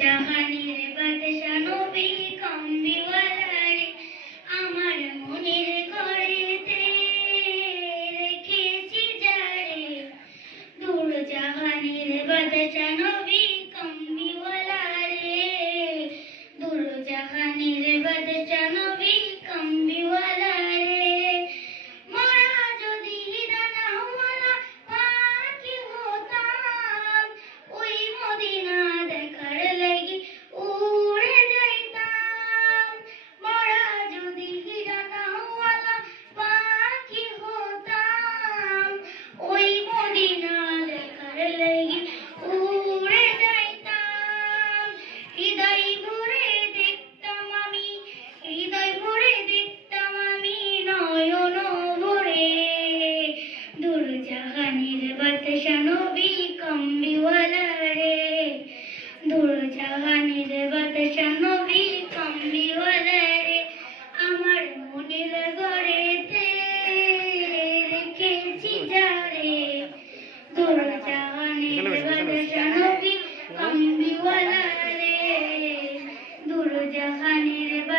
জাহানের বাদশা নবী কমবিওয়ালারে আমার মনের ঘরেতে রেখেছি যারে। দূর জাহানের বাদশা নবী কমবিওয়ালারে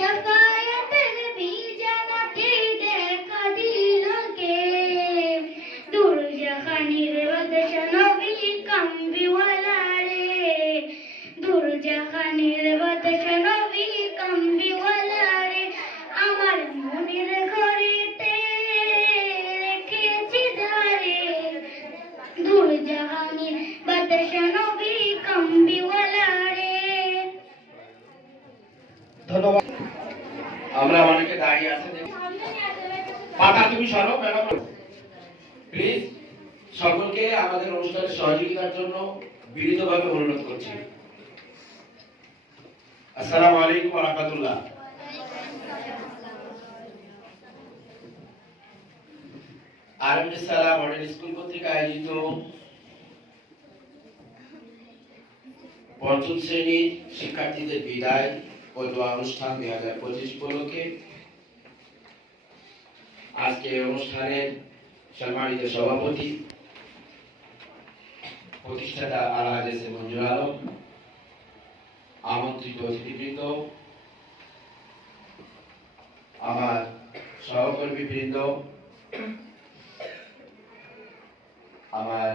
শাফায়াতের বিজয়াতে দেখা দিল কে? দূর জাহানের বাদশা নবী কমবিওয়ালা রে দূর জাহানের বাদশা নবী কমবিওয়ালা রে আমার মনের ঘরেতে রেখেছি ধারে। দূর জাহানের বাদশা নবী কমবিওয়ালা রে ধন্যবাদ। আমরা অনেকে দাঁড়িয়ে আছে পাতা তুমি সরো, ম্যাডাম। প্লিজ সকলকে আমাদের অনুষ্ঠানে সহযোগিতার জন্য বিনীতভাবে অনুরোধ করছি। আসসালামু আলাইকুম রাহমাতুল্লাহ। আরবি মডেল স্কুল কর্তৃক আয়োজিত পঞ্চম শ্রেণির শিক্ষার্থীদের বিদায়। ও দোয়া অনুষ্ঠান দুই হাজার পঁচিশ উপলক্ষে আজকে অনুষ্ঠানের সম্মানিত সভাপতি, প্রতিষ্ঠাতা আলহাজ এস মঞ্জুর আলম, আমন্ত্রিত অতিথিবৃন্দ, আমার সহকর্মী আমার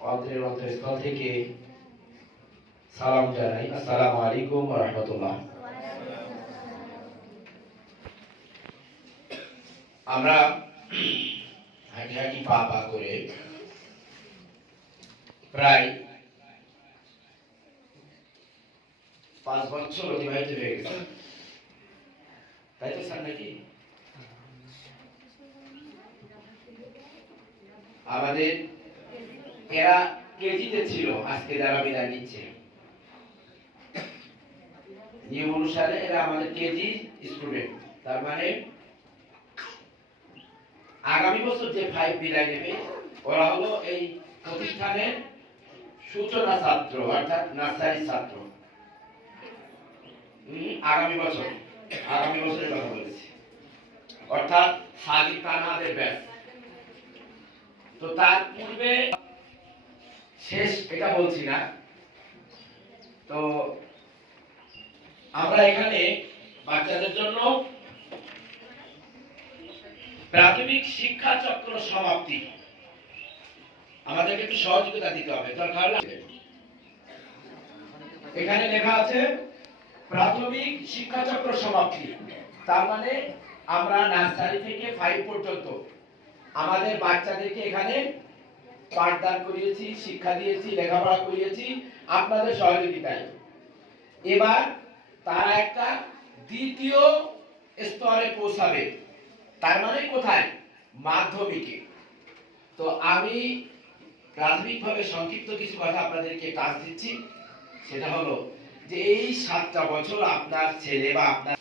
অন্ত্রের অন্তঃস্থল থেকে সালাম জানাই। আসসালামু আলাইকুম রাহমাতুল্লাহ। আমরা হাঁটি পা পা করে প্রায় পাঁচ বছর অতিবাহিত হয়ে গেছে। তাই তো স্যার নাকি? আমাদের এরা কেজিতে ছিল, আজকে যারা বিদায় নিচ্ছে। নিয়ম অনুসারে এরা আমাদের কেজি স্টুডেন্ট তার মানে আগামী বছর যে ফাইভ বিদায় নেবে, ওরা হলো এই প্রতিষ্ঠানের সূচনা ছাত্র, অর্থাৎ নার্সারি ছাত্র। আগামী বছর, আগামী বছরের কথা বলেছি। অর্থাৎ সাদিক কানাদের ব্যাচ তো তার পূর্বে শেষ, এটা বলছি না। তো আমরা এখানে বাচ্চাদের জন্য প্রাথমিক শিক্ষা চক্র সমাপ্তি। আমাদেরকে একটু সহযোগিতা দিতে হবে, দরকার এখানে লেখা আছে, প্রাথমিক শিক্ষা চক্র সমাপ্তি। তার মানে আমরা নার্সারি থেকে ফাইভ পর্যন্ত আমাদের বাচ্চাদেরকে এখানে পাঠদান করিয়েছি, শিক্ষা দিয়েছি, লেখাপড়া করিয়েছি, আপনাদের সহযোগিতায়। এবার তারা একটা দ্বিতীয় স্তরে পৌঁছাবে। তার মানে কোথায়? মাধ্যমিকে। তো আমি প্রাথমিকভাবে সংক্ষিপ্ত কিছু কথা আপনাদেরকে কাজ দিচ্ছি। সেটা হলো যে এই সাতটা বছর আপনার ছেলে বা আপনার